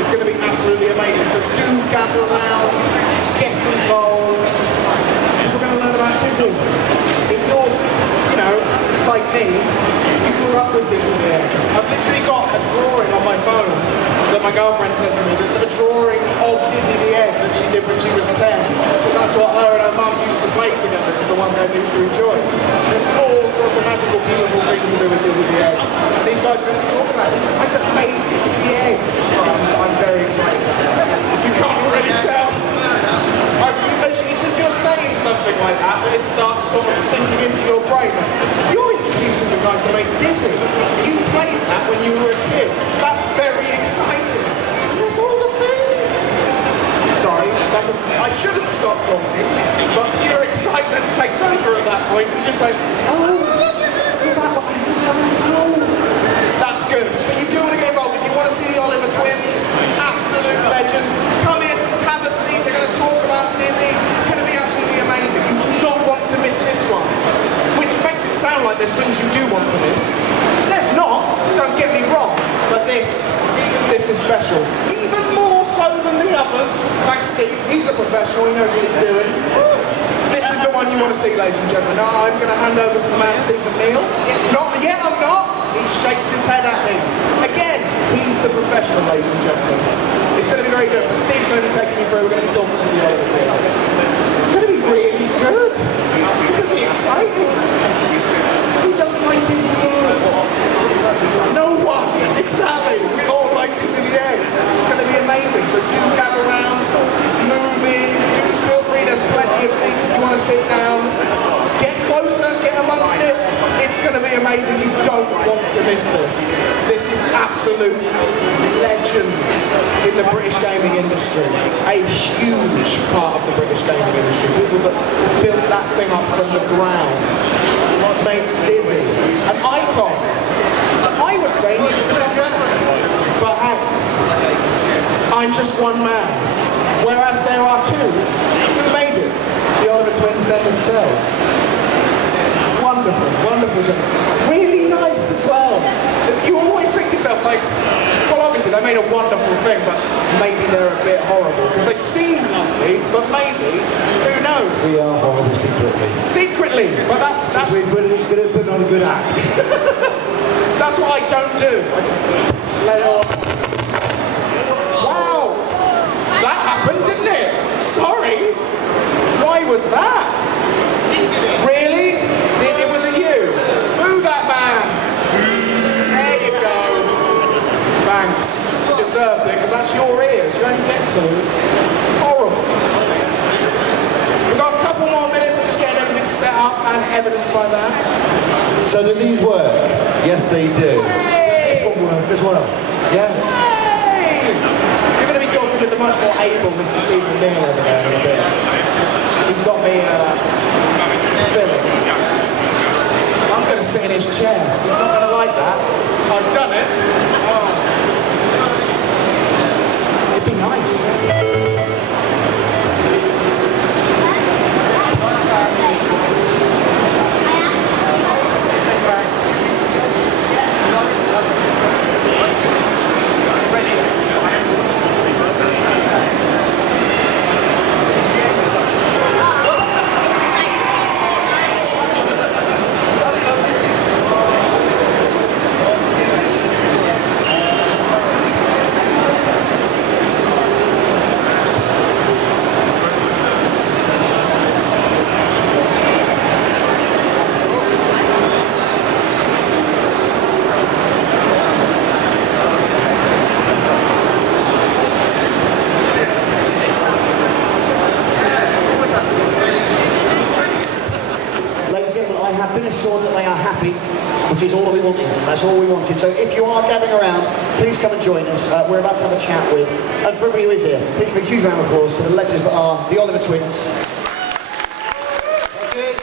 It's going to be absolutely amazing. So do gather around, get involved, because we're going to learn about Dizzy. If you're, you know, like me, you grew up with Dizzy there. I've literally got a drawing on my phone that my girlfriend sent to me. There's a drawing of Dizzy the Egg that she did when she was 10. Because that's what her and her mum used to play together. It's the one they used to enjoy. There's all sorts of magical, beautiful things to do with Dizzy the Egg. And these guys are going to be talking about this. I said, made Dizzy the Egg. So I'm very excited about that. You can't already tell. It's as you're saying something like that it starts sort of sinking into your brain. You're introducing the guys that made Dizzy. You played that when you were a kid. That's very exciting. And there's all the things. Sorry, I shouldn't stop talking, but your excitement takes over at that point. It's just like, oh, that's good. So you do want to get involved. If you want to see the Oliver Twins, absolute legends, come in, have a seat. They're going to talk about Dizzy. It's going to be absolutely amazing. You do not want to miss this one, which makes it sound like there's things you do want to miss. There's not, don't get me wrong, but this is special. Even more so than the others. Thanks, Steve. He's a professional. He knows what he's doing. This is the one you want to see, ladies and gentlemen. Now I'm going to hand over to the man, Steve McNeil. Not yet, I'm not. He shakes his head at me. Again, he's the professional, ladies and gentlemen. It's going to be very good, but Steve's going to be taking you through. We're going to be talking to the Oliver Twins. It's going to be really good. It's going to be exciting. Who doesn't like Dizzy the Egg? No one. Exactly. We all like Dizzy the Egg. It's going to be amazing. So do gather around, move in, do feel free. There's plenty of seats if you want to sit down. Get closer, get amongst it. It's going to be amazing. You don't want to miss this. This is absolute legends in the British gaming industry. A huge part of the British gaming industry. People that built that thing up from the ground. Made Dizzy. An icon. I would say needs to come back. But hey, I'm just one man. Whereas there are two who made it. The Oliver Twins themselves. Wonderful, wonderful gentlemen. Really nice as well. You always think to yourself like, well obviously they made a wonderful thing, but maybe they're a bit horrible. Because they seem lovely, but maybe, who knows? We are horrible secretly. Secretly, but that's we're good at putting on a good act. That's what I don't do. I just let it off. Wow! That happened, didn't it? Sorry. Why was that? Really? It wasn't you? Boo that man! There you go. Thanks. You deserved it, because that's your ears. You only get two. Horrible. We've got a couple more minutes. We're just getting everything set up, as evidenced by that. So do these work? Yes, they do. Hey! This one work as well. Yeah? Hey! You're going to be talking with the much more able Mr. Steve McNeil over there in a bit. He's got me filming. I'm going to sit in his chair. He's not going to like that. I've done it. Oh. It'd be nice. Assured that they are happy, which is all we wanted. That's all we wanted. So if you are gathering around, please come and join us. We're about to have a chat with, and for everybody who is here, please give a huge round of applause to the legends that are the Oliver Twins. Thank you.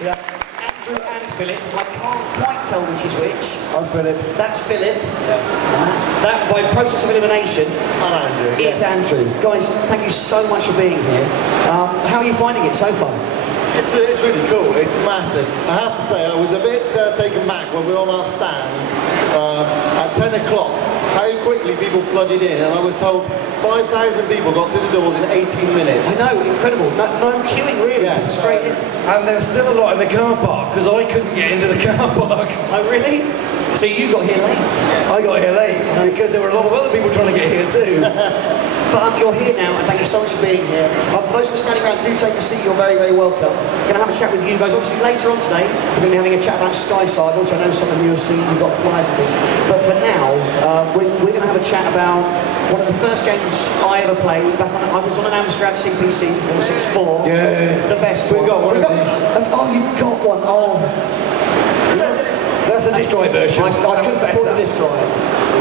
Yeah. Andrew and Philip. I can't quite tell which is which. I'm Philip. That's Philip. Yeah. And that, by process of elimination, I'm Andrew. It's Andrew. Guys, thank you so much for being here. How are you finding it so far? It's really cool, it's massive. I have to say, I was a bit taken back when we were on our stand at 10 o'clock. how quickly people flooded in, and I was told 5,000 people got through the doors in 18 minutes. I know, incredible. No queuing really, Yeah. straight in. And there's still a lot in the car park because I couldn't get into the car park. Oh really? So you got here late? I got here late because there were a lot of other people trying to get here too. But you're here now, and thank you so much for being here. For those who are standing around, do take a seat. You're very, very welcome. We're going to have a chat with you guys. Obviously, later on today, we're going to be having a chat about Skyside, which I know some of you have seen. You've got the flyers and things. But for now, we're going to have a chat about one of the first games I ever played. I was on an Amstrad CPC 464. Yeah. The best We've one. got one of Oh, you've got one. Oh. That's a disk drive version. I couldn't afford a disk drive.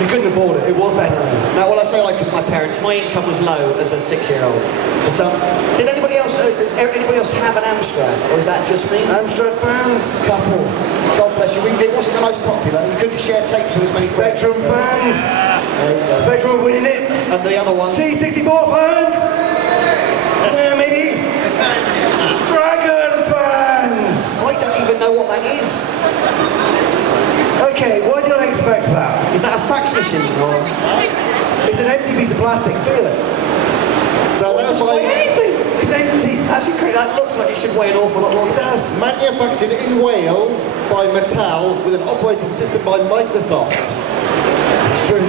You couldn't afford it. It was better. Now, well, I say like my parents, my income was low as a 6-year-old. But did anybody else have an Amstrad, or is that just me? Amstrad fans? Couple. God bless you. It wasn't the most popular. You couldn't share tapes with as many Spectrum friends. fans? There you go. Spectrum winning it? And the other one. C64 fans? Yeah, maybe. Dragon fans? I don't even know what that is. Okay, why did I expect that? Is that a fax machine? Or? It's an empty piece of plastic, feel it. So that doesn't weigh anything. It's empty. That's incredible. That looks like it should weigh an awful lot more. It does. Manufactured in Wales by Mattel with an operating system by Microsoft. It's true.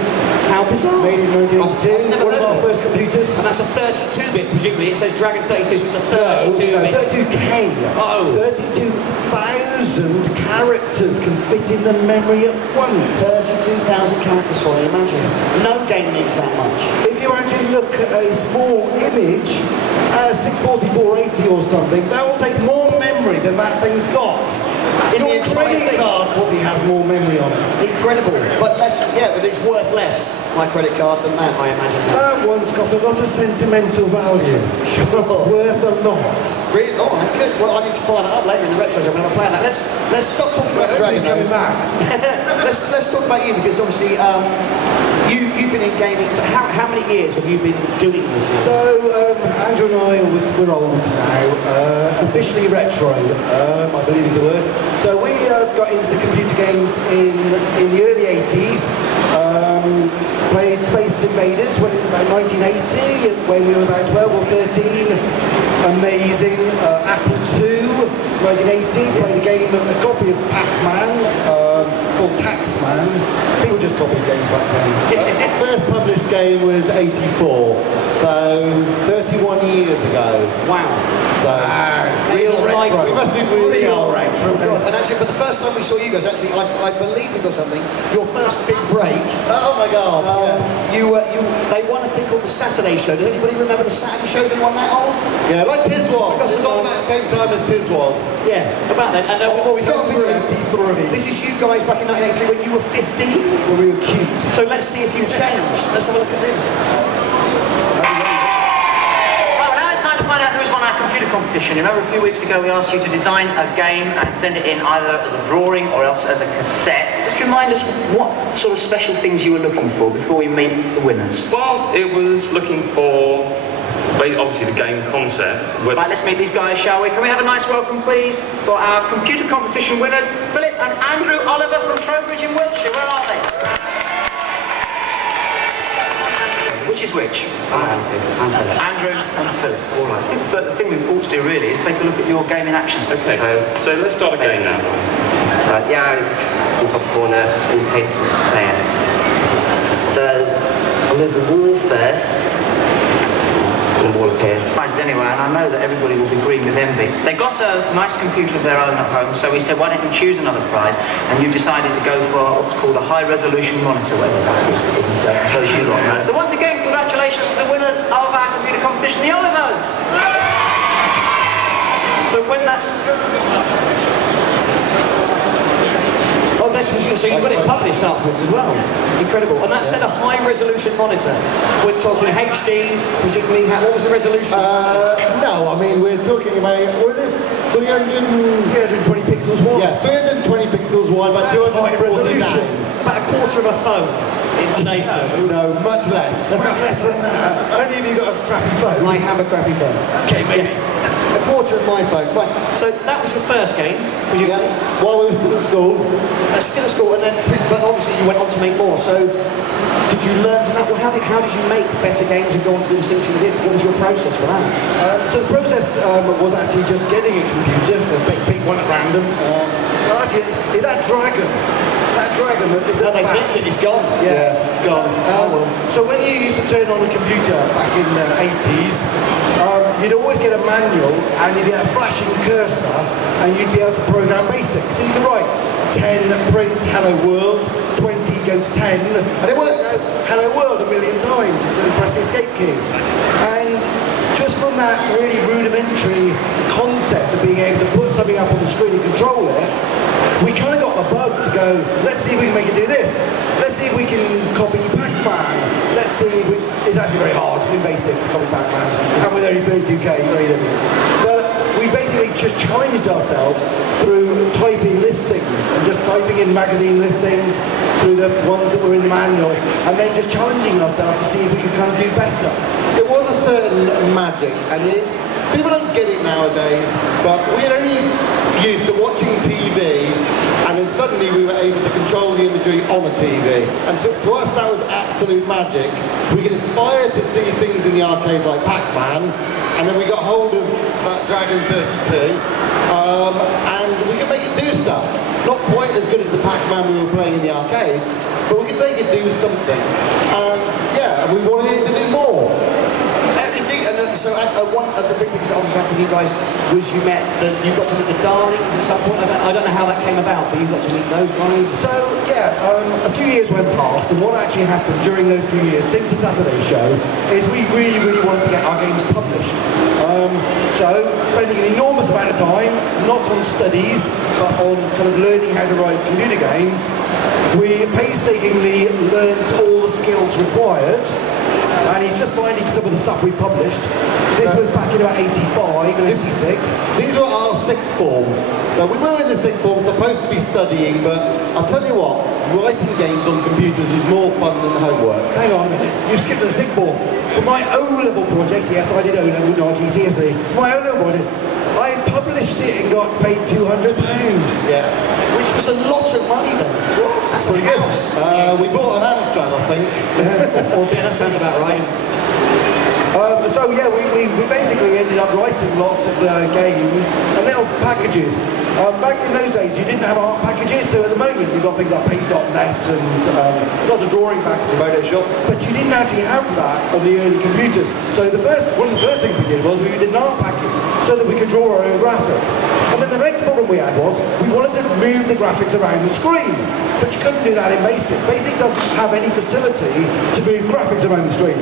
How bizarre. Made in 1982, one of our first computers. And that's a 32-bit, presumably. It says Dragon 32, so it's a 32-bit. No, 32K. Oh. 32,000 characters can fit in the memory at once. 32,000 characters, sorry, imagine. No game needs that much. If you actually look at a small image, 640, 480 or something, that will take more memory than that thing's got. Your credit card probably has more memory on it. Incredible. But less, yeah, but it's worth less, my credit card, than that, I imagine. That one's got a lot of sentimental value. It's worth a lot. Really? All right, good. Well, I need to find that up later in the retro show when I play that. Let's stop talking about the Dragon. Coming back. let's talk about you, because obviously you've been in gaming for how many years have you been doing this? So Andrew and I, we're old now. Officially retro, I believe is the word. So we got into the computer games in the early 80s. Played Space Invaders when about 1980, when we were about 12 or 13. Amazing. Apple II, 1980. Played a copy of Pac-Man called Taxman. People just copied games back then. First published game was 84, so 31 years ago. Wow. So Real retro. we must be really Real old. retro. And actually, but the first time we saw you guys, actually, I believe we got something. Your first big break. Oh my God! Yes. They won a thing called the Saturday Show. Does anybody remember the Saturday Show? Is anyone that old? Yeah, like Tiz was. It was on about the same time as Tiz was. Yeah, about that. And we've got a picture. 83. This is you guys back in 1983 when you were 15. When we were cute. So let's see if you've changed. Let's have a look at this. Well, now it's time to find out who's won our computer competition. You know, a few weeks ago we asked you to design a game and send it in either as a drawing or else as a cassette. Just remind us what sort of special things you were looking for before we meet the winners. Well, it was looking for, obviously, the game concept. Right, let's meet these guys, shall we? Can we have a nice welcome, please, for our computer competition winners, Philip and Andrew Oliver from Trowbridge in Wiltshire. Where are they? Which is which? Andrew and Philip. All right. I think the thing we ought to do really is take a look at your game in action. Okay, so let's start a game now. The arrows in top corner indicate player. So I'm going to do walls first. And the wall appears. Prizes anyway, and I know that everybody will be green with envy. They got a nice computer of their own at home, so we said, why don't you choose another prize? And you decided to go for what's called a high-resolution monitor, whatever that is. So you lot know. So once again, congratulations to the winners of our computer competition, the Olivers. So when that... Oh, this was so you got it published afterwards as well. Incredible. And that said a high-resolution monitor. We're talking HD, presumably. What was the resolution? No, I mean we're talking about what was it? 320 pixels wide. Yeah, 320 pixels wide, but That's 240 high resolution. down. About a quarter of a phone in today's terms. No, much less. Much less than that. Only if you've got a crappy phone. I have a crappy phone. Okay, maybe. quarter of my phone. Fine. So that was your first game. Yeah, while we were still at school. Still at school, and then, but obviously you went on to make more. So did you learn from that? Well, how did you make better games and go on to do the things you did? What was your process for that? So the process was actually just getting a computer, a big one at random. Well, actually, it's that dragon. That dragon is at the back. Fixed it, it's gone. Yeah, it's gone. So when you used to turn on a computer back in the 80s, you'd always get a manual and you'd get a flashing cursor and you'd be able to program BASIC. So you could write 10 print hello world, 20 go to 10, and it worked. Hello world a million times until you press the escape key. And just from that really rudimentary concept of being able to put something up on the screen and control it, we kind of got the bug to go, let's see if we can make it do this. Let's see if we can copy Pac-Man. Let's see if we... It's actually very hard in BASIC to copy Pac-Man. And with only 32k, very difficult. But we basically just challenged ourselves through typing listings and just typing in magazine listings through the ones that were in the manual, and then just challenging ourselves to see if we could kind of do better. It was a certain magic, and people don't get it nowadays, but we're only used to watching TV, and then suddenly we were able to control the imagery on a TV. And to us that was absolute magic. We could aspire to see things in the arcades like Pac-Man, and then we got hold of that Dragon 32, and we could make it do stuff. Not quite as good as the Pac-Man we were playing in the arcades, but we could make it do something. Yeah, and we wanted it to do more. So one of the big things that obviously happened to you guys was you got to meet the Darlings at some point. I don't know how that came about, but you got to meet those guys. So yeah, a few years went past, and what actually happened during those few years since the Saturday show is we really wanted to get our games published. So spending an enormous amount of time, not on studies, but on kind of learning how to write computer games, we painstakingly learnt all the skills required. And he's just finding some of the stuff we published. This was back in about 85 and 86. These were our sixth form. So we were in the sixth form, supposed to be studying, but I'll tell you what, writing games on computers was more fun than homework. Hang on a minute, you skipped the sixth form. For my O-level project, yes, I did O-level, not GCSE. My O-level project, I published it and got paid £200. Yeah. Which was a lot of money then. That's pretty good. We bought an Amstrad, I think. Yeah, that sounds about right. So yeah, we basically ended up writing lots of games and little packages. Back in those days, you didn't have art packages, so at the moment you've got things like Paint.net and lots of drawing packages. Photoshop. But you didn't actually have that on the early computers. So one of the first things we did was we did an art package so that we could draw our own graphics. And then the next problem we had was we wanted to move the graphics around the screen. But you couldn't do that in BASIC. BASIC doesn't have any facility to move graphics around the screen.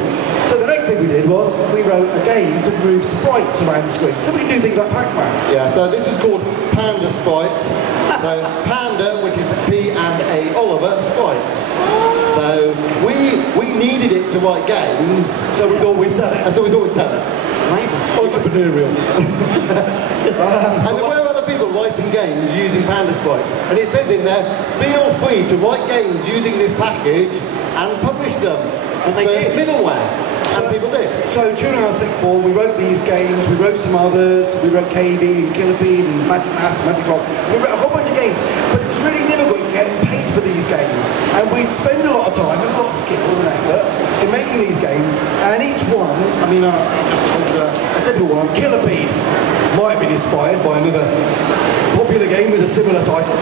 So the next thing we did was we wrote a game to move sprites around the screen. So we can do things like Pac-Man. Yeah, so this is called Panda Sprites. So Panda, which is P&A Oliver, Sprites. So we needed it to write games. So we thought we'd sell it. And so we thought we'd sell it. Amazing. Entrepreneurial. And there were other people writing games using Panda Sprites. And it says in there, feel free to write games using this package and publish them. And they did. Middleware. And people did. So during our sixth form, we wrote these games, we wrote some others, we wrote KV and Killipede and Magic Maths, Magic Rock. We wrote a whole bunch of games, but it was really difficult getting paid for these games. And we'd spend a lot of time and a lot of skill and effort in making these games, and each one, I mean, I just told a typical one, Killipede, might have been inspired by another popular game with a similar title.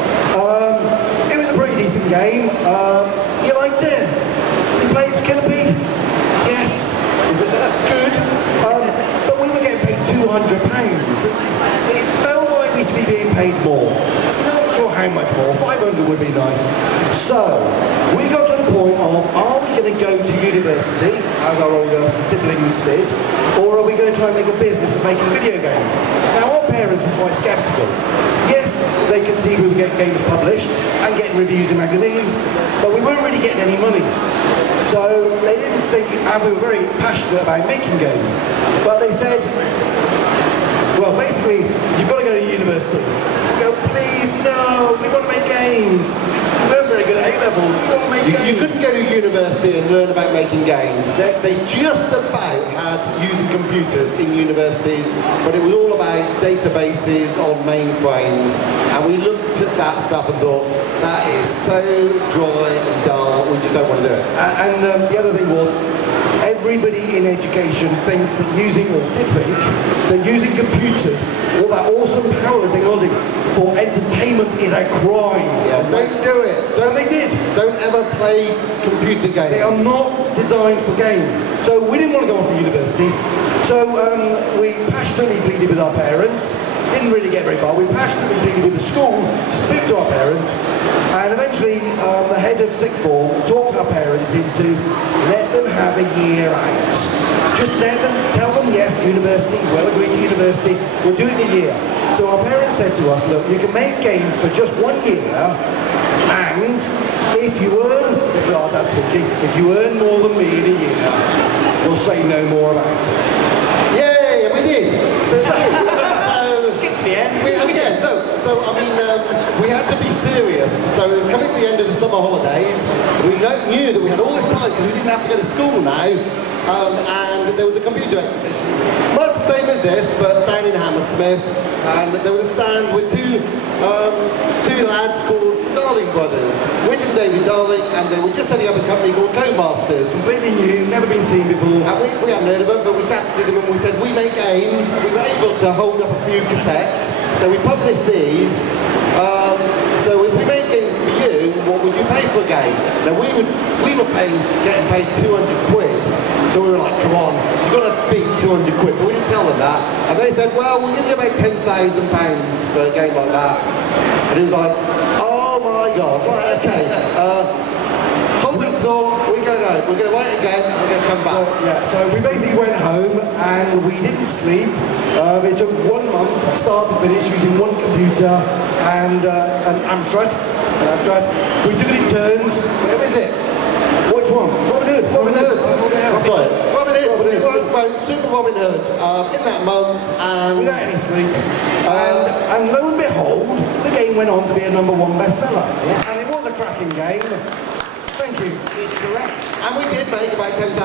It was a pretty decent game. You liked it? You played Killipede? Yes. Good. But we were getting paid £200. It felt like we should be being paid more. Not sure how much more. 500 would be nice. So we got to the point of, are we going to go to university, as our older siblings did, or are we going to try and make a business of making video games? Now our parents were quite sceptical. Yes, they could see we were getting games published and getting reviews in magazines, but we weren't really getting any money. So they didn't think, and we were very passionate about making games, but they said, well, basically, you've got to go to university. We go, please, no, we want to make games. We weren't very good at A-levels, we want to make games. You couldn't go to university and learn about making games. They just about had using computers in universities, but it was all about databases on mainframes. And we looked at that stuff and thought, that is so dry and dull, we just don't want to do it. And the other thing was, everybody in education thinks that using, or did think, that using computers, all that awesome power and technology for entertainment is a crime. Yeah, don't do it. And they did. Don't ever play computer games. They are not designed for games. So we didn't want to go off to university. So we passionately pleaded with our parents. Didn't really get very far. We passionately pleaded with the school to speak to our parents. And eventually the head of sixth form talked our parents into let them have a year out. Just let them, tell them yes, university, we'll agree to university, we'll do it in a year. So our parents said to us, look, you can make games for just 1 year, and if you earn, this is our dad speaking, if you earn more than me in a year, we'll say no more about it. Yay, we did. So Skip to the end. So I mean, we had to be serious. So it was coming to the end of the summer holidays. We knew that we had all this time because we didn't have to go to school now. And there was a computer exhibition, much the same as this, but down in Hammersmith. And there was a stand with two lads called Darling Brothers, Rich and David Darling, and they were just setting up a company called Codemasters. Completely new, never been seen before. And we hadn't heard of them, but we chatted to them and we said, we make games, and we were able to hold up a few cassettes. So we published these. So if we made games for you, what would you pay for a game? Now we were getting paid 200 quid. So we were like, come on, you've got to beat 200 quid. But we didn't tell them that. And they said, well, we'll give you about £10,000 for a game like that. And it was like, oh my God, right, okay. Hold that thought, we're going home. We're going to wait again, and we're going to come back. So we basically went home and we didn't sleep. It took 1 month, start to finish, using one computer and an Amstrad. We took it in turns. Where is it? Which one? Robin Hood. Robin Hood. I'm sorry. Robin Hood. Super Robin Hood. In that month, and without any sleep. And lo and behold, the game went on to be a #1 bestseller. Yeah. And it was a cracking game. Thank you. Is correct. And we did make about 10,000.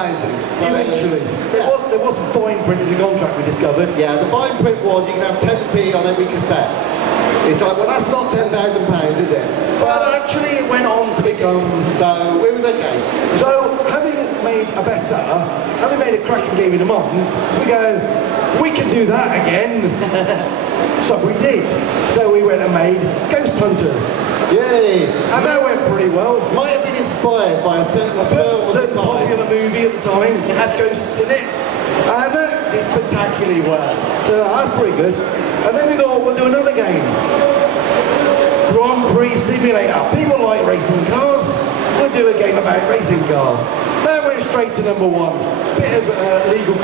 So eventually. There was a fine print in the contract we discovered. Yeah, the fine print was you can have 10p on every cassette. It's like, well, that's not £10,000, is it? Well, actually, it went on to become. So it was okay. So having made a bestseller, having made a cracking game in a month, we go, we can do that again. So we did. So we went and made Ghost Hunters. Yay! And that went pretty well. Might have been inspired by a certain popular movie at the time. It had ghosts in it. And it did spectacularly well. So that's pretty good. And then we thought, we'll do another game. Grand Prix Simulator. People like racing cars. We'll do a game about racing cars. That went straight to #1. Bit of legal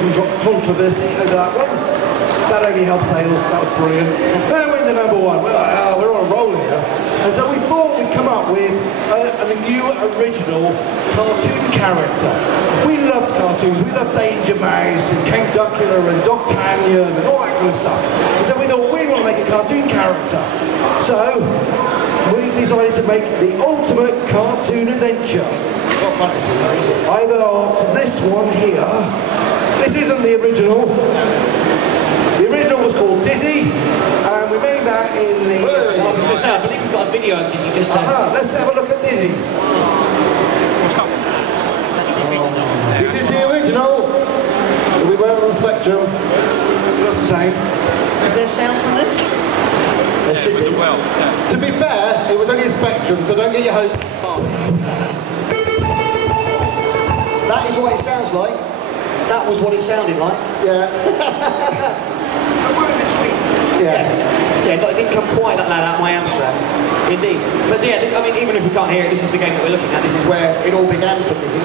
controversy over that one. That only helped sales. That was brilliant. That went to #1. We're like, oh, we're on a roll here. And so we thought we'd come up with a new original cartoon character. We loved cartoons. We loved Danger Mouse and Count Duckula and D'Artagnan and all that kind of stuff. And so we thought we want to make a cartoon character. So we decided to make the ultimate cartoon adventure. What fantasy is it? I've got this one here. This isn't the original. The original was called Dizzy, and we made that in the... I was going to say, I believe we've got a video of Dizzy just... Let's have a look at Dizzy. This is the original. We were on the Spectrum. It doesn't say. Is there sound from this? There should be. Well, yeah. To be fair, it was only a Spectrum, so don't get your hopes up. That is what it sounds like. That was what it sounded like. Yeah. Somewhere in between. Yeah, but it didn't come quite that loud out of my Amstrad. Indeed. But yeah, I mean, even if we can't hear it, this is the game that we're looking at. This is where it all began for Dizzy.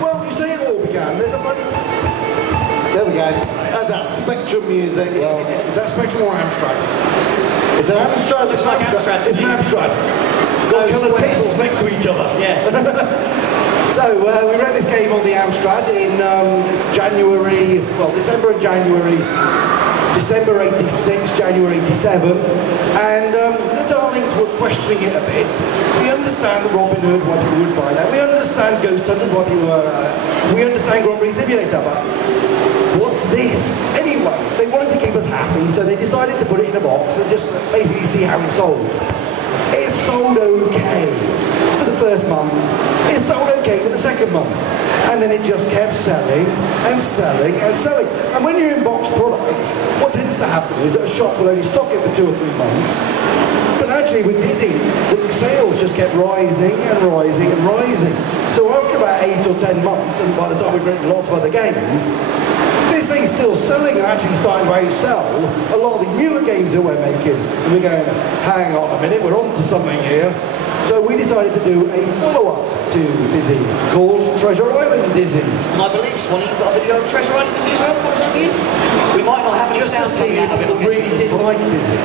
Well, you say it all began. There's a funny... There we go. That's Spectrum music. Well, is that Spectrum or Amstrad? It's an Amstrad. It's like Amstrad. It's an Amstrad. Got coloured pixels next to each other. Yeah. So we ran this game on the Amstrad in December and January December 86, January 87, and the darlings were questioning it a bit. We understand the Robin Hood, why people would buy that. We understand Ghost Hunters, why people would buy that. We understand Grand Prix Simulator, but what's this? Anyway, they wanted to keep us happy, so they decided to put it in a box and just basically see how it sold. It sold okay for the first month. It sold okay for the second month. And then it just kept selling and selling and selling. And when you're in box products, what tends to happen is that a shop will only stock it for 2 or 3 months. But actually with Dizzy, the sales just kept rising and rising and rising. So after about 8 or 10 months, and by the time we've written lots of other games, this thing's still selling and actually starting to outsell a lot of the newer games that we're making. And we're going, hang on a minute, we're on to something here. So we decided to do a follow-up to Dizzy called Treasure Island Dizzy. And I believe, Swanee, you've got a video of Treasure Island Dizzy as well for us, have you? We might not have any Just to sound see coming if out of it. people really did like Dizzy.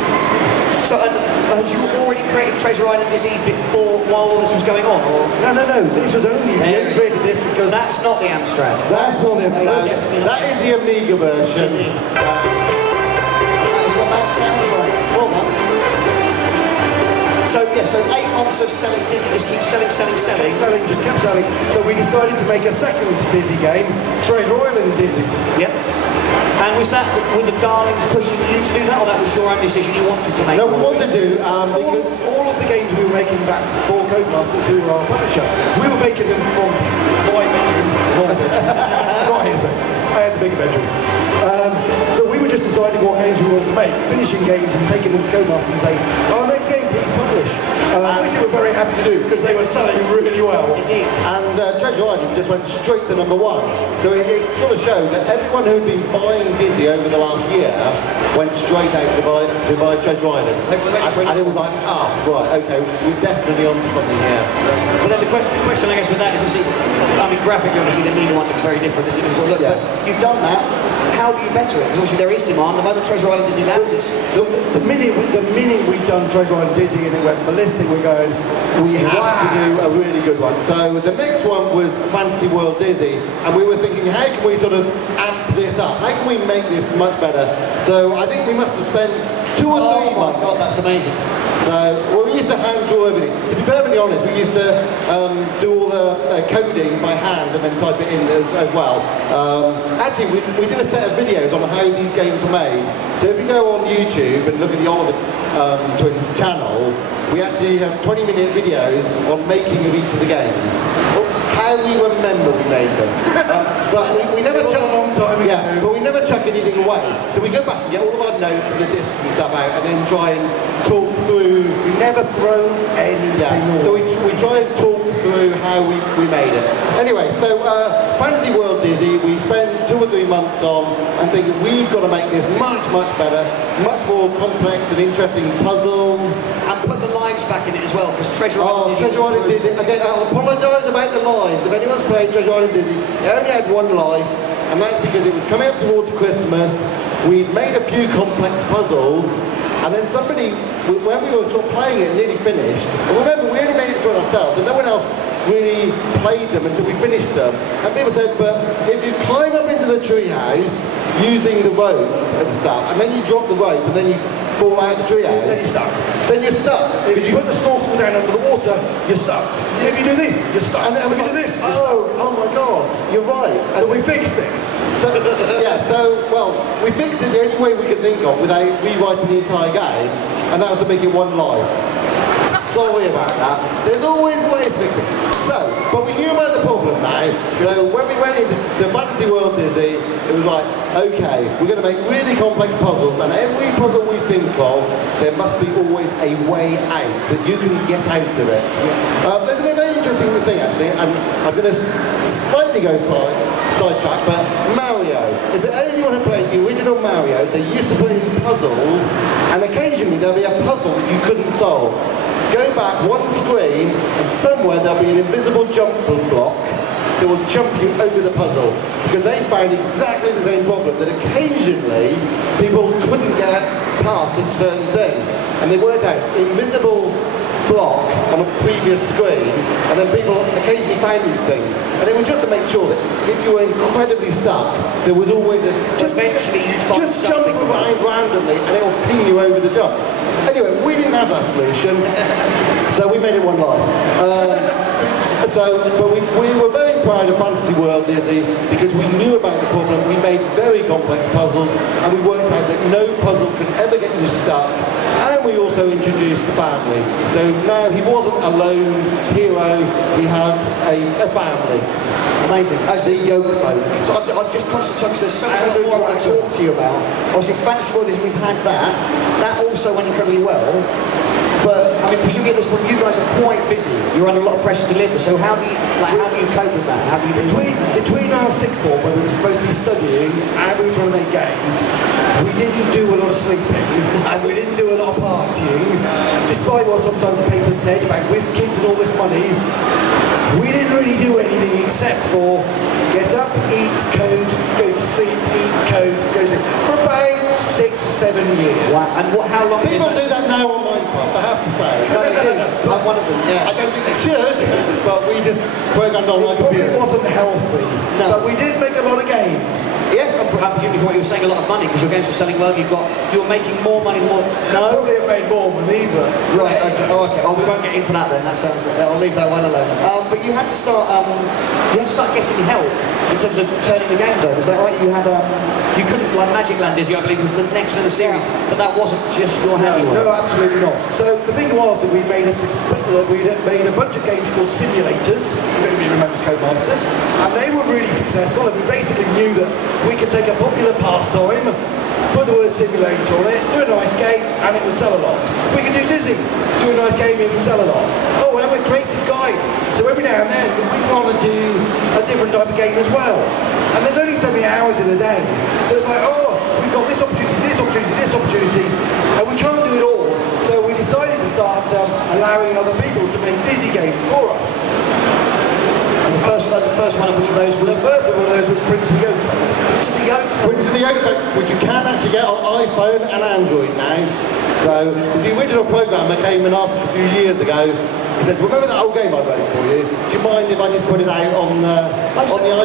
So, had you already created Treasure Island Dizzy before, while all this was going on, or? No. This was only, we only created this because... That's not the Amstrad. That's not the... That is the Amiga version. That is what that sounds like. Well done. So, yeah, so 8 months of selling Dizzy, just keep selling. Just kept selling. So we decided to make a second Dizzy game, Treasure Island Dizzy. Yep. And was that with the darlings pushing you to do that, or that was your own decision you wanted to make? No, we wanted to do... all of the games we were making back for Codemasters, who were our publisher, we were making them from my bedroom, not his bedroom. I had the bigger bedroom. So we were just deciding what games we wanted to make, finishing games and taking them to Codemasters and saying, our next game, please publish. Which we were very happy to do because they were selling really well. Indeed. And Treasure Island just went straight to #1. So it sort of showed that everyone who'd been buying Dizzy over the last year went straight out to buy Treasure Island. And it was like, right, okay, we're definitely onto something here. But then the question I guess with that is, I mean, graphically, obviously, the Amiga one looks very different, doesn't it? Sort of look, Yeah. But you've done that. How do you better it? Because obviously there is demand. The moment Treasure Island Dizzy lands, The minute we'd done Treasure Island Dizzy and it went ballistic, we're going, We have to do a really good one. So the next one was Fantasy World Dizzy, and we were thinking, how can we sort of amp this up? How can we make this much better? So I think we must have spent 2 or 3 months. Oh my God, that's amazing. So we used to hand draw everything. To be perfectly honest, we used to do all the coding by hand and then type it in as well. Actually, we do a set of videos on how these games were made. So if you go on YouTube and look at the Oliver Twins channel, we actually have 20-minute videos on making of each of the games. How we remember we made them. But we never chuck a long time ago. Yeah, but we never chuck anything away. So we go back and get all of our notes and the discs and stuff out and then try and talk through. We never throw anything away. So we try and talk through how we made it. Anyway, so Fantasy World Dizzy, we spent 2 or 3 months on and thinking we've got to make this much, much better, much more complex and interesting puzzles. And put the lives back in it as well, because Treasure Island Dizzy. Treasure Island Dizzy. Okay, I'll apologise about the lives. If anyone's played Treasure Island Dizzy, they only had 1 life, and that's because it was coming up towards Christmas. We'd made a few complex puzzles, and then somebody, when we were sort of playing it, nearly finished. And remember, we only made it to it ourselves, so no one else really played them until we finished them. And people said, but if you climb up into the treehouse using the rope and stuff, and then you drop the rope, and then you fall out the treehouse, Then you're stuck. Then you're stuck. If you put the snorkel down under the water, you're stuck. If you do this, you're stuck. And if you do this, you're stuck. Oh my God, you're right. So we fixed it. So, well, we fixed it the only way we could think of without rewriting the entire game, and that was to make it 1 life. Sorry about that. There's always ways to fix it. So, but we knew about the problem now, so when we went into Fantasy World Dizzy, it was like, okay, we're going to make really complex puzzles, and every puzzle we think of, there must be always a way out, that you can get out of it. There's a very interesting thing, actually, and I'm going to slightly go sidetrack, but Mario. If anyone had played the original Mario, they used to put in puzzles, and occasionally there'll be a puzzle that you couldn't solve. Go back 1 screen, and somewhere there'll be an invisible jump block that will jump you over the puzzle. Because they found exactly the same problem, that occasionally people couldn't get past a certain thing. And they worked out invisible block on a previous screen, and then people occasionally found these things. And it was just to make sure that if you were incredibly stuck, there was always a... Eventually you'd find just jump something to do. around randomly and it will ping you over the top. Anyway, we didn't have that solution, so we made it one life. But we were very proud of Fantasy World Dizzy because we knew about the problem. We made very complex puzzles and we worked out that no puzzle could ever get you stuck. And we also introduced the family. So now he wasn't a lone hero, he had a family. Amazing. As a yoke folk. So I'm just concentrating because there's so much more I want to talk to you about. Obviously, Fantasy World Dizzy, we've had that. That also went incredibly well. But I mean, presumably at this point, you guys are quite busy. You're under a lot of pressure to deliver. So how do you cope with that? How do you Between our sixth form, when we were supposed to be studying and we were trying to make games, we didn't do a lot of sleeping and we didn't do a lot of partying. Despite what sometimes the papers said about whiz kids and all this money, we didn't really do anything except for get up, eat, code, go to sleep, eat, code, go to sleep. For about 6 or 7 years. Wow. And how long People is do that now on Minecraft, I have to say. No, they do. I'm one of them, yeah. I don't think they should, but we just programmed on my It probably computer. wasn't healthy, but we did make a lot of games. Yes, I'm presumably from what you were saying, a lot of money because your games were selling well. You're making more money than more. No, probably have made more money, but Right. Okay. Oh, okay. Oh, we won't get into that then. That sounds. I'll leave that one alone. But you had to start. You had to start getting help in terms of turning the games over. Is that right? You had. You couldn't like Magic Land Dizzy, I believe, was the next one in the series, but that wasn't just your handiwork. No, absolutely not. So the thing was that we made a bunch of games called simulators, if anybody remembers Codemasters, and they were really successful, and we basically knew that we could take a popular pastime, put the word simulator on it, do a nice game, and it would sell a lot. We could do Dizzy, do a nice game, it would sell a lot. Oh, and we're creative guys, so every now and then we want to do a different type of game as well. And there's only so many hours in a day, so it's like, oh, we've got this opportunity, this opportunity, this opportunity, and we can't do it all. So we decided to start allowing other people to make Dizzy games for us. And the first one of which of those was. The first one of those was Prince of the Yoke Folk. Prince of the Yoke Folk, which you can actually get on iPhone and Android now. So, because the original programmer came and asked us a few years ago, he said, remember that old game I wrote for you? Do you mind if I just put it out on the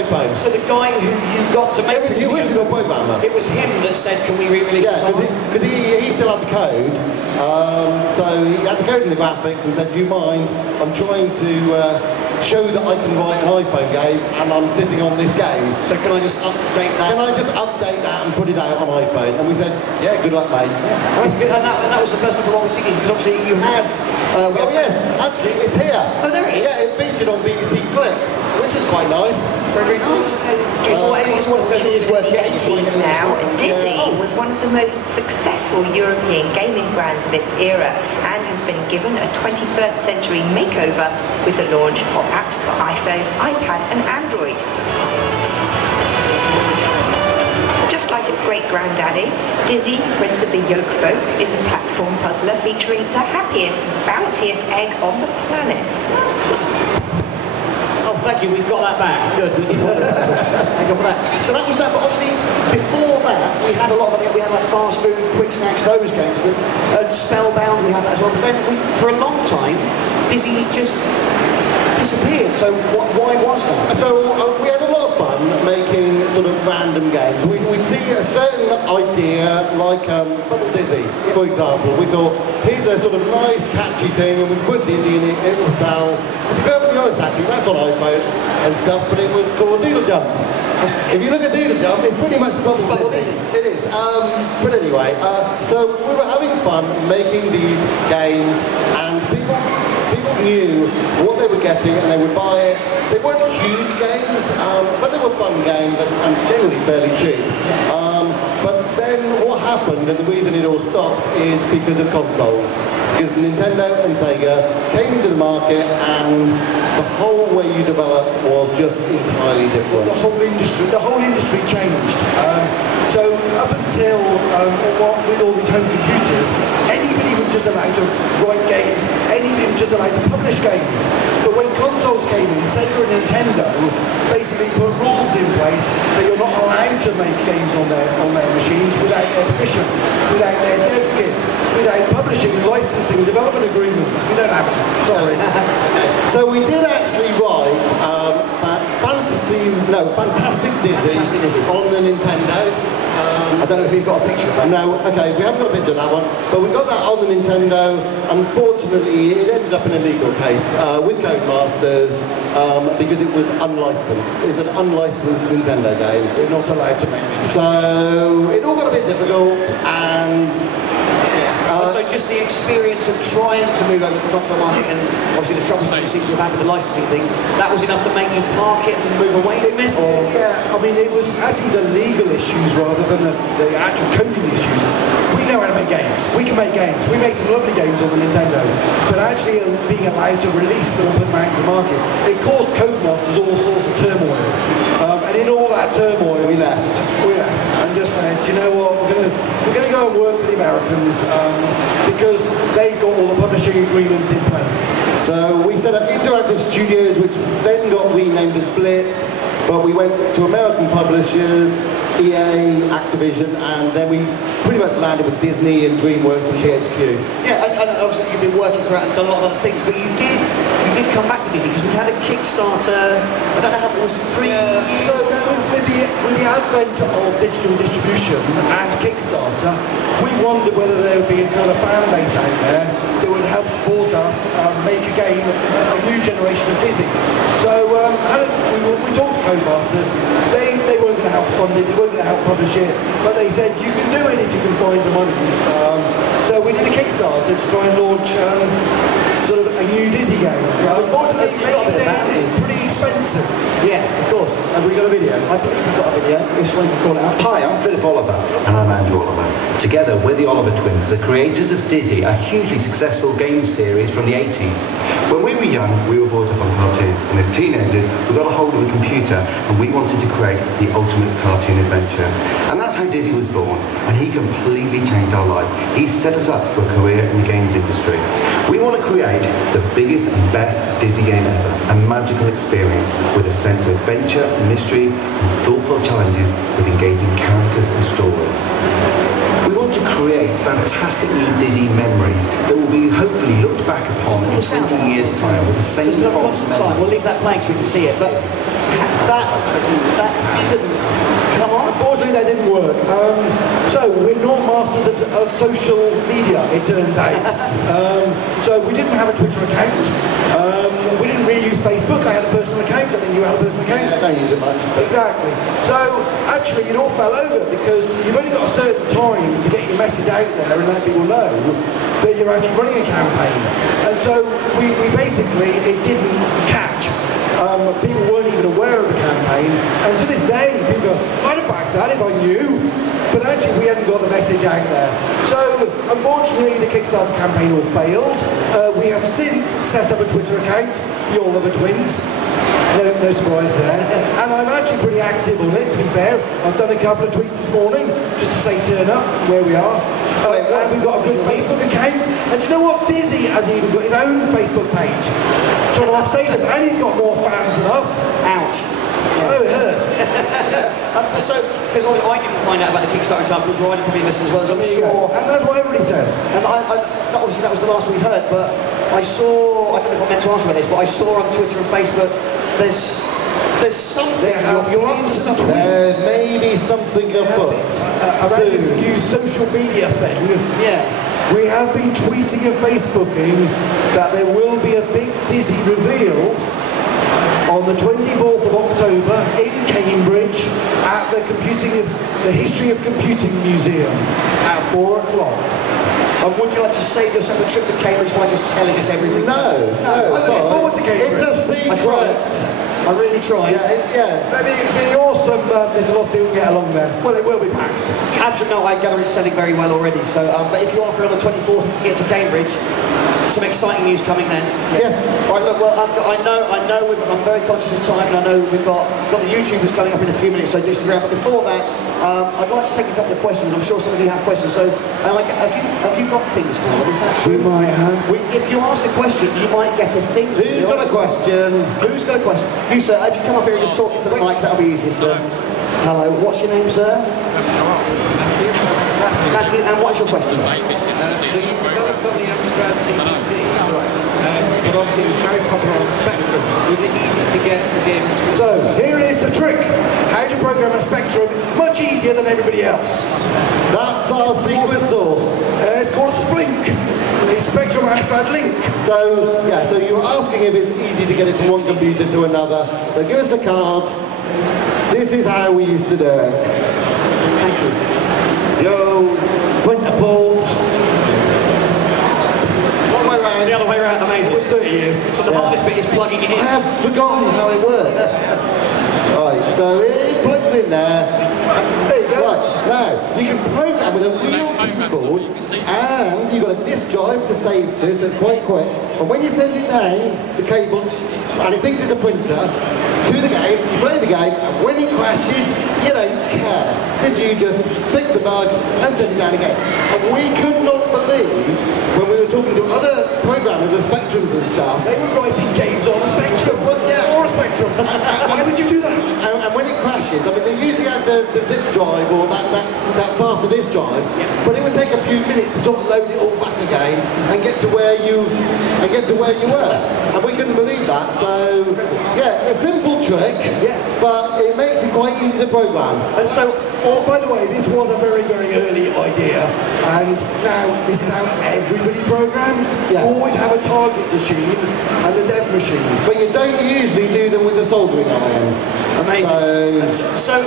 iPhone? So the guy who you got to make It was the original programmer. It was him that said, can we re-release this on? Because he still had the code. So he had the code in the graphics and said, do you mind? I'm trying to show that I can write an iPhone game and I'm sitting on this game. So can I just update that? Can I just update that and put it out on iPhone? And we said, yeah, good luck, mate. Yeah. That's good. And that was the first time for what we see, because obviously you had... oh yes, actually, it's here. Oh, there it is. Yeah, it featured on BBC Click, which was quite nice. Very, very nice. It's one of the '80s now. Dizzy was one of the most successful European gaming brands of its era and has been given a 21st century makeover with the launch of apps for iPhone, iPad and Android. Just like its great granddaddy, Dizzy, Prince of the Yoke Folk, is a platform puzzler featuring the happiest, bounciest egg on the planet. Oh, thank you, we've got that back. Good, we did want that. Thank you for that. So that was that, but obviously, before that, we had a lot of, we had like fast food, quick snacks, those games. And Spellbound, we had that as well. But then, for a long time, Dizzy just disappeared. So why was that? So we had a lot of fun making sort of random games. We'd see a certain idea, like Bubble Dizzy, for example. We thought, here's a sort of nice, catchy thing, and we put Dizzy in it, it will sell. To be perfectly honest, actually, that's on iPhone and stuff, but it was called Doodle Jump. If you look at Doodle Jump, it's pretty much Bubble Dizzy. It is. But anyway, so we were having fun making these games, and people knew what they were getting and they would buy it. They weren't huge games, but they were fun games and generally fairly cheap. But then what happened, and the reason it all stopped, is because of consoles. Because Nintendo and Sega came into the market and the whole way you develop was just entirely different. The whole industry changed. So up until with all these home computers, anybody was just allowed to write games, anybody was just allowed to publish games. But when consoles came in, Sega and Nintendo basically put rules in place that you're not allowed to to make games on their machines without their permission, without their dev kits, without publishing, licensing, development agreements. We don't have them. Sorry. So we did actually write Fantastic Dizzy on the Nintendo. I don't know if you've got a picture of that. No, okay, we haven't got a picture of that one, but we got that on the Nintendo. Unfortunately, it ended up in a legal case with Codemasters because it was unlicensed. It's an unlicensed Nintendo game. We're not allowed to make it. So it all got a bit difficult, and so just the experience of trying to move over to the console market, and obviously the troubles that you seem to have had with the licensing things, that was enough to make you park it and move away from it? Yeah, I mean, it was actually the legal issues rather than the actual coding issues. We know how to make games. We can make games. We made some lovely games on the Nintendo, but actually being allowed to release them and put them out into the market, it caused Codemasters all sorts of turmoil. And in all that turmoil, we left. And just said, you know what, we're going to go and work for the Americans because they've got all the publishing agreements in place. So we set up Interactive Studios, which then got renamed as Blitz, but we went to American publishers, EA, Activision, and then we pretty much landed with Disney and DreamWorks and GHQ. Yeah, and obviously you've been working for it and done a lot of other things, but you did come back to Disney because we had a Kickstarter. I don't know how it was 3 years. So with the advent of digital distribution and Kickstarter, we wondered whether there would be a kind of fan base out there that would help support us make a game, a new generation of Disney. So we talked to Codemasters. They weren't going to help fund it, they weren't going to help publish it, but they said you can do it if you can find the money. So we did a Kickstarter to try and launch sort of a new Disney game. Unfortunately, making games is pretty expensive. Yeah, of course. Have we got a video? I believe we've got a video. If someone can call it out. Hi, I'm Philip Oliver. And I'm Andrew Oliver. Together, we're the Oliver twins, the creators of Dizzy, a hugely successful game series from the 80s. When we were young, we were brought up on cartoons, and as teenagers, we got a hold of a computer, and we wanted to create the ultimate cartoon adventure. And that's how Dizzy was born, and he completely changed our lives. He set us up for a career in the games industry. We want to create the biggest and best Dizzy game ever, a magical experience with a sense of adventure, mystery, and thoughtful challenges with engaging characters and story. We want to create fantastic new Dizzy memories that will be hopefully looked back upon in 20 years' time with the same Just fond constant time. We'll leave that blank so we can see it. But that didn't come on. Unfortunately, that didn't work. So we're not masters of social media, it turns out. So we didn't have a Twitter account. We didn't really use Facebook. I had a personal account. I think you had a personal account. Yeah, I don't use it much. Exactly. So actually, it all fell over because you've only got a certain time to get your message out there and let people know that you're actually running a campaign. And so we basically, it didn't catch. People weren't even aware of the campaign, and to this day, people go, I'd have backed that if I knew, but actually we hadn't got the message out there. So, unfortunately, the Kickstarter campaign all failed. We have since set up a Twitter account, the Oliver Twins. No surprise there. And I'm actually pretty active on it, to be fair. I've done a couple of tweets this morning, just to say turn up, where we are. And we've got a good Facebook account. And do you know what? Dizzy has even got his own Facebook page. Trying to upstate us. And he's got more fans than us. Ouch. I know it hurts. So, because I didn't find out about the Kickstarter afterwards, or I didn't probably listen as well as I'm sure. And that's what everybody says. And obviously that was the last we heard, but I saw, I don't know if I meant to ask about this, but I saw on Twitter and Facebook, there's something, you're up to something. There may be something afoot. Around this new social media thing. Yeah. We have been tweeting and Facebooking that there will be a big Dizzy reveal on the 24th of October in Cambridge at the History of Computing Museum at 4 o'clock. And would you like to save yourself a trip to Cambridge by just telling us everything? No, I'm looking forward to Cambridge. It's a secret. I really tried. It'd be awesome if lots of people get along there. Well, it will be packed. Absolutely no, I gather it's selling very well already. So, but if you are free on the 24th and get to Cambridge, some exciting news coming then. Yes. All right, look, well, I know. I'm very conscious of time, and I know we've got the YouTubers coming up in a few minutes, so do stick around. But before that, I'd like to take a couple of questions. I'm sure some of you have questions. So, have you got things for them? Is that true? We might have. If you ask a question, you might get a thing. Who's got a question? Who's got a question? You, sir, if you come up here and just talk into the mic, that'll be easy, sir. Hello, what's your name, sir? Matthew, and what's your question? So you developed on the Amstrad CPC, correct? But obviously it was very popular on the Spectrum. Was it easy to get the games? So here is the trick. How to program a Spectrum much easier than everybody else. That's our secret sauce. It's called Splink. It's Spectrum Amstrad Link. So, yeah, so you were asking if it's easy to get it from one computer to another. So give us the card. This is how we used to do it. Thank you. Yo, printer port. One way round. The other way around, amazing. It was 30 years. So the hardest bit is plugging it in. I have forgotten how it works. Right, so it plugs in there. There you go. Right, now, you can program with a real keyboard, and you've got a disk drive to save to, so it's quite quick. And when you send it down, the cable, and it thinks it's a printer, to the game, you play the game, and when it crashes, you don't care, because you just fix the bug and send it down again. And we could not believe, when we were talking to other programmers of Spectrums and stuff, They were writing games on a Spectrum. well, yeah, Or a Spectrum. Why would you do that? and when it crashes, I mean, they usually had the zip drive or that faster disk drives, but it would take a few minutes to sort of load it all back again and get to where you were. And we couldn't believe that. So, yeah, a simple trick, but it makes it quite easy to program. And so, by the way, this was a very, very early idea, and now this is how everybody programs. Yeah. You always have a target machine and the dev machine. But you don't usually do them with the soldering iron. Amazing. So,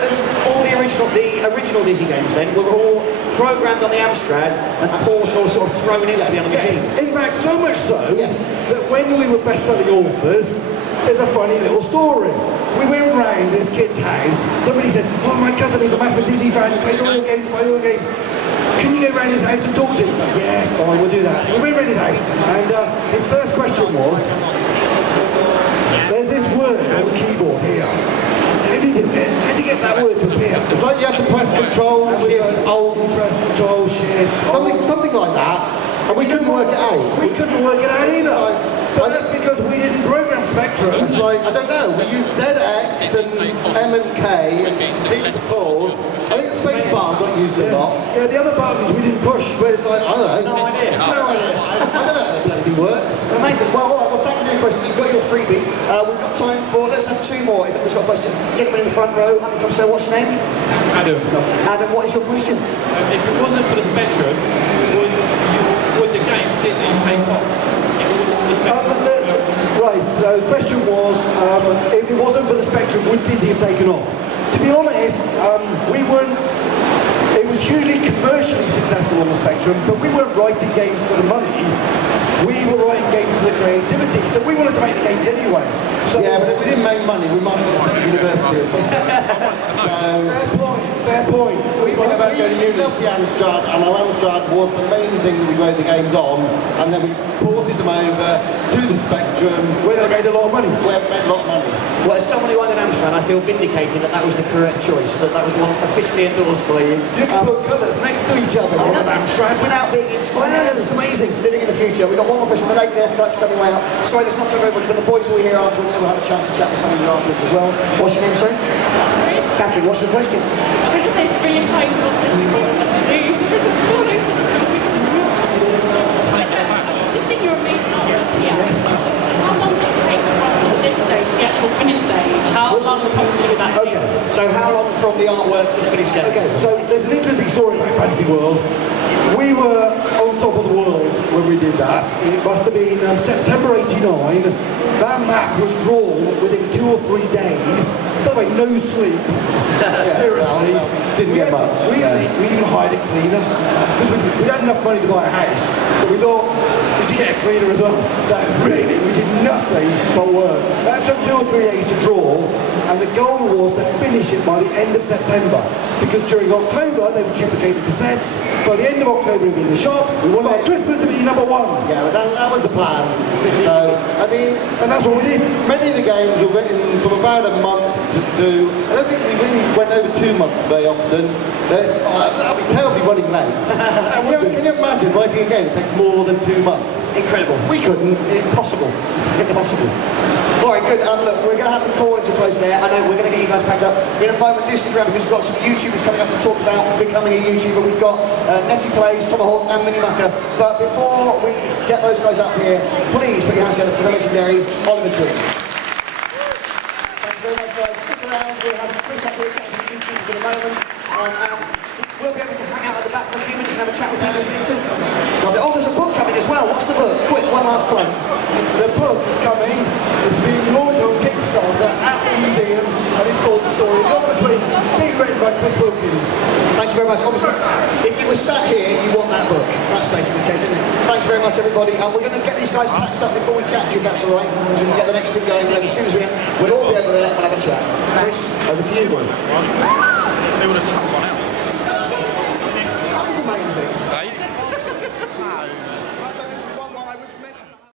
All the original Dizzy games then were all programmed on the Amstrad and port or sort of thrown into the other machines. Yes, in fact, so much so Yes. that when we were best-selling authors, there's a funny little story. We went round this kid's house. Somebody said, "Oh, my cousin is a massive Dizzy fan. He plays all your games, buys all your games. Can you go round his house and talk to him?" He's like, "Yeah, fine, we'll do that." So we went round his house, and his first question was, "There's this word on the keyboard here. How do you do it? How do you get that word to appear?" it's like you have to press Control, Shift, Alt, Press Control, Shift, something like that, and we couldn't work it out. We couldn't work it out either. But that's because we didn't program Spectrum. It's like, I don't know, we use ZX and M and K and P to pause. I think spacebar got used a lot. Yeah, the other buttons we didn't push. But it's like, I don't know. No idea. No idea. I don't know how the bloody thing works. Amazing. Well, all right. Well, thank you for your question. You've got your freebie. We've got time for, let's have two more. If anybody's got a question. Gentleman in the front row. Happy come, sir. What's your name? Adam, Adam, what is your question? if it wasn't for the Spectrum, would the game Disney take off? If it wasn't for the Spectrum? Right, so the question was, if it wasn't for the Spectrum, would Dizzy have taken off? To be honest, we weren't, it was hugely commercially successful on the Spectrum, but we weren't writing games for the money. We were writing games for the creativity, so we wanted to make the games anyway. So, Yeah, but if we didn't make money, we might have got sent to university or something. So, fair point. we about going to uni. loved the Amstrad, and our Amstrad was the main thing that we wrote the games on, and then we ported them over to the Spectrum, Where they made a lot of money. where we made a lot of money. Well, as someone who owned an Amstrad, I feel vindicated that that was the correct choice, that was one officially endorsed by you. You can put colours next to each other on an Amstrad. Without being inspired. It's amazing. Living in the future. We've got one more question. The lady there, if you'd like to come your way up. Sorry, there's not so everybody, but the boys will be here afterwards, so we'll have a chance to chat with some of you afterwards as well. What's your name, sorry? Catherine, what's your question? I would just say it's really exciting because I was literally born with a disease. I just think you're amazing, aren't you? Yes. How long did it take from sort of this stage to the actual finish stage? How long approximately would that take? Okay. So how long from the artwork to the finished game? Okay, so there's an interesting story about Fantasy World. We were on top of the world when we did that. It must have been September '89. That map was drawn within 2 or 3 days. By the way, no sleep. Seriously. Didn't get much. We even hired a cleaner because we had enough money to buy a house. So we thought we should get a cleaner as well. So really, we did nothing but work. That took 2 or 3 days to draw, and the goal was to finish it by the end of September. Because during October, they would duplicate the cassettes. By the end of October, it would be in the shops. We wanted Christmas to be number 1. Yeah, but that was the plan. So, I mean, And that's what we did. many of the games were written from about a month to I don't think we really went over 2 months very often. That'll be terribly running late. Can you imagine writing a game that takes more than 2 months? Incredible. We couldn't. Impossible. Impossible. All right, good. Look, we're going to have to call it to close there. there. I know we're going to get you guys packed up in a moment. Do stick around because we've got some YouTubers coming up to talk about becoming a YouTuber. We've got Netty Plays, Tomahawk and Mini Mucker. But before we get those guys up here, please put your hands together for the legendary Oliver Twins. Thank you very much, guys. Stick around. We'll have Chris up here chatting to the YouTubers in a moment. We'll be able to hang out at the back for a few minutes and have a chat with people if we need to. Lovely. Oh, there's a book coming as well. What's the book? Quick, one last plug. The book is coming. It's been launched on Kickstarter at the museum, and it's called The Story of the Oliver Twins, being written by Chris Wilkins. Thank you very much. Obviously, if you were sat here, you want that book. That's basically the case, isn't it? Thank you very much, everybody. And we're going to get these guys packed up before we chat to you, if that's all right. So we can get the next thing going. And then as soon as we we'll all be over there and have a chat. Chris, over to you, boy. They would have chucked one out. That was amazing.